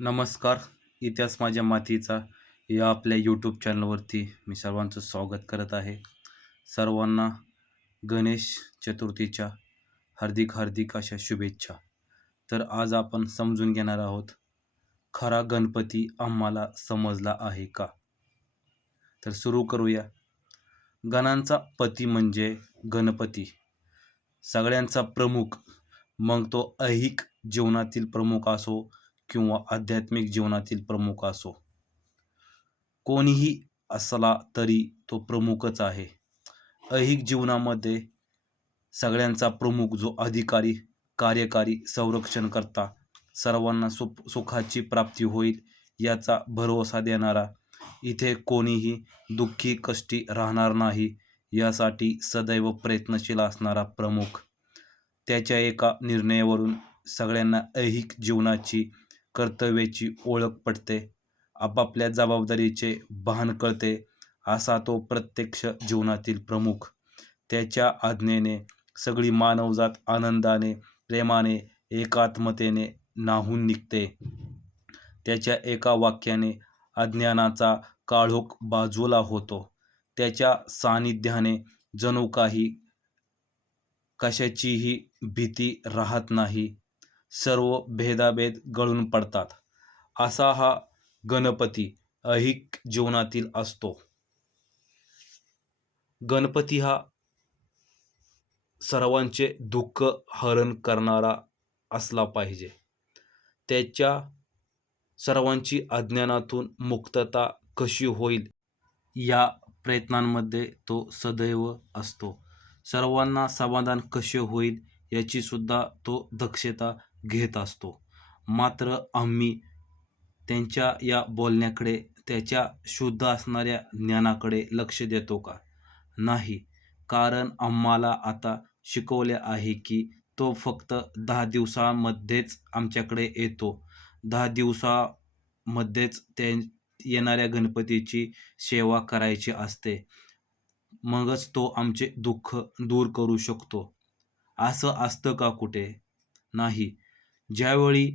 नमस्कार इतिहास माझ्या मातीचा या आपल्या यूट्यूब चॅनलवरती मी सर्वांचं स्वागत करत आहे. सर्वांना गणेश चतुर्थीच्या हार्दिक हार्दिक अशा शुभेच्छा. तर आज आपण समजून घेणार आहोत खरा गणपती आम्हाला समजला आहे का? तर सुरू करूया. गणांचा पती म्हणजे गणपती. सगळ्यांचा प्रमुख मग तो ऐहिक जीवनातील प्रमुख असो किंवा आध्यात्मिक जीवनातील प्रमुख असो. कोणीही असला तरी तो प्रमुखच आहे. ऐहिक जीवनामध्ये सगळ्यांचा प्रमुख जो अधिकारी कार्यकारी संरक्षण करता सर्वांना सु सुखाची प्राप्ती होईल याचा भरोसा देणारा इथे कोणीही दुःखी कष्टी राहणार नाही यासाठी सदैव प्रयत्नशील असणारा प्रमुख. त्याच्या एका निर्णयावरून सगळ्यांना ऐहिक जीवनाची कर्तव्याची ओळख पटते आपापल्या जबाबदारीचे भान कळते. असा तो प्रत्यक्ष जीवनातील प्रमुख. त्याच्या आज्ञेने सगळी मानवजात आनंदाने प्रेमाने एकात्मतेने नाहून निघते. त्याच्या एका वाक्याने अज्ञानाचा काळोख बाजूला होतो. त्याच्या सानिध्याने जणू काही कशाचीही भीती राहत नाही. सर्व भेदाभेद गळून पडतात. असा हा गणपती ऐहिक जीवनातील असतो. गणपती हा सर्वांचे दुःख हरण करणारा असला पाहिजे. त्याच्या सर्वांची अज्ञानातून मुक्तता कशी होईल या प्रयत्नांमध्ये तो सदैव असतो. सर्वांना समाधान कसे होईल याची सुद्धा तो दक्षता घेत असतो. मात्र आम्ही त्यांच्या या बोलण्याकडे त्याच्या शुद्ध असणाऱ्या ज्ञानाकडे लक्ष देतो का? नाही. कारण आम्हाला आता शिकवले आहे की तो फक्त दहा दिवसामध्येच आमच्याकडे येतो. दहा दिवसामध्येच त्या येणाऱ्या गणपतीची सेवा करायची असते. मगच तो आमचे दुःख दूर करू शकतो. असं असतं का कुठे? नाही. ज्यावेळी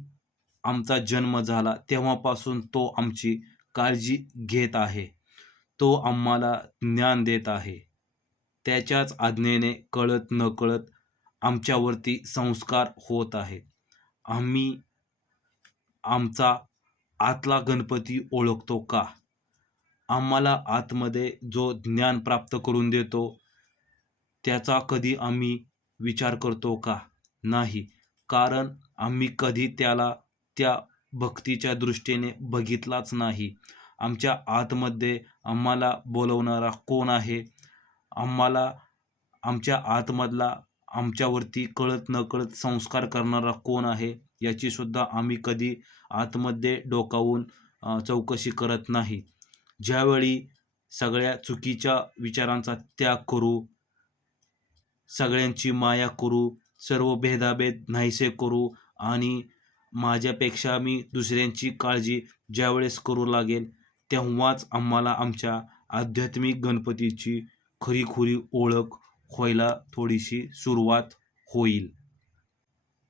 आमचा जन्म झाला तेव्हापासून तो आमची काळजी घेत आहे. तो आम्हाला ज्ञान देत आहे. त्याच्याच आज्ञेने कळत नकळत आमच्यावरती संस्कार होत आहेत आम्ही आमचा आतला गणपती ओळखतो का? आम्हाला आतमध्ये जो ज्ञान प्राप्त करून देतो त्याचा कधी आम्ही विचार करतो का? नाही. कारण आम्ही कधी त्याला त्या भक्तीच्या दृष्टीने बघितलाच नाही. आमच्या आतमध्ये आम्हाला बोलवणारा कोण आहे? आम्हाला आमच्या आतमधला आमच्यावरती कळत नकळत संस्कार करणारा कोण आहे? याची सुद्धा आम्ही कधी आतमध्ये डोकावून चौकशी करत नाही. ज्यावेळी सगळ्या चुकीच्या विचारांचा त्याग करू सगळ्यांची माया करू सर्व भेदाभेद नाहीसे करू आणि माझ्यापेक्षा मी दुसऱ्यांची काळजी ज्यावेळेस करू लागेल तेव्हाच आम्हाला आमच्या आध्यात्मिक गणपतीची खरीखुरी ओळख व्हायला थोडीशी सुरुवात होईल.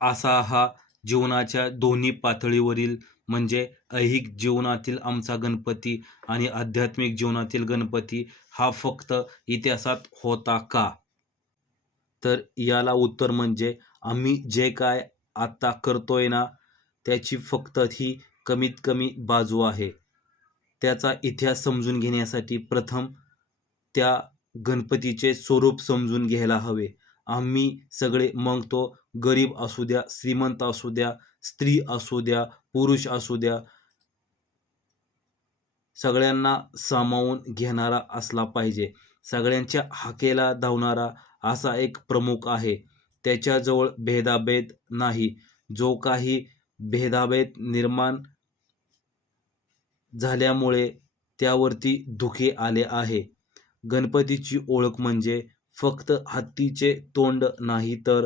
असा हा जीवनाच्या दोन्ही पातळीवरील म्हणजे ऐहिक जीवनातील आमचा गणपती आणि आध्यात्मिक जीवनातील गणपती हा फक्त इतिहासात होता का? तर याला उत्तर म्हणजे आम्ही जे काय आता करतोय ना त्याची फक्त ही कमीत कमी बाजू आहे. त्याचा इतिहास समजून घेण्यासाठी प्रथम त्या गणपतीचे स्वरूप समजून घ्यायला हवे. आम्ही सगळे मग तो गरीब असू द्या श्रीमंत असू द्या स्त्री असू द्या पुरुष असू द्या सगळ्यांना सामावून घेणारा असला पाहिजे. सगळ्यांच्या हाकेला धावणारा असा एक प्रमुख आहे. त्याच्याजवळ भेदाभेद नाही. जो काही भेदाभेद निर्माण झाल्यामुळे त्यावरती धुके आले आहे. गणपतीची ओळख म्हणजे फक्त हत्तीचे तोंड नाही तर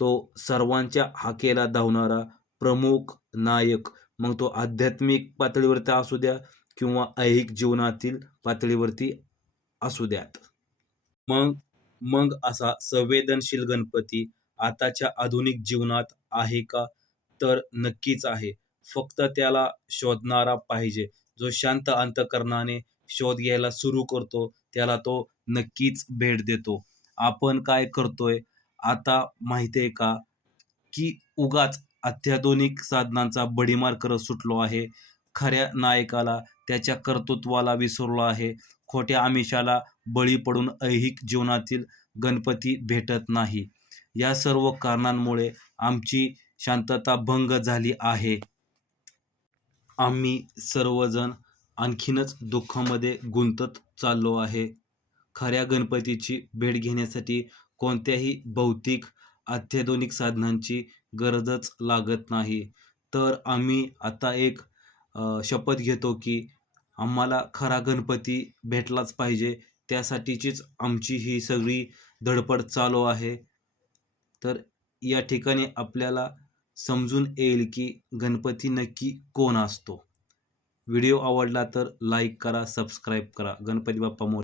तो सर्वांच्या हाकेला धावणारा प्रमुख नायक मग तो आध्यात्मिक पातळीवरती असू द्या किंवा ऐहिक जीवनातील पातळीवरती असू द्यात. मग मग असा संवेदनशील गणपती आताच्या आधुनिक जीवनात आहे का? तर नक्कीच आहे. फक्त त्याला शोधणारा पाहिजे. जो शांत अंतकरणाने शोध घ्यायला सुरू करतो त्याला तो नक्कीच भेट देतो. आपण काय करतोय? आता माहिती आहे का की उगाच अत्याधुनिक साधनांचा बडीमार करत सुटलो आहे. खऱ्या नायकाला त्याच्या कर्तृत्वाला विसरलो आहे. खोट्या आमिषाला बळी पडून ऐहिक जीवनातील गणपती भेटत नाही. या सर्व कारणांमुळे आमची शांतता भंग झाली आहे. आम्ही सर्वजण आणखीनच दुःखामध्ये गुंतत चाललो आहे. खऱ्या गणपतीची भेट घेण्यासाठी कोणत्याही भौतिक अत्याधुनिक साधनांची गरजच लागत नाही. तर आम्ही आता एक शपथ घेतो की आम्हाला खरा गणपती भेटलाच पाहिजे. त्यासाठीचीच आमची ही सगळी धडपड चालू आहे. तर या ठिकाणी आपल्याला समजून येईल की गणपती नक्की कोण असतो. व्हिडिओ आवडला तर लाईक करा सबस्क्राईब करा. गणपती बाप्पा मोर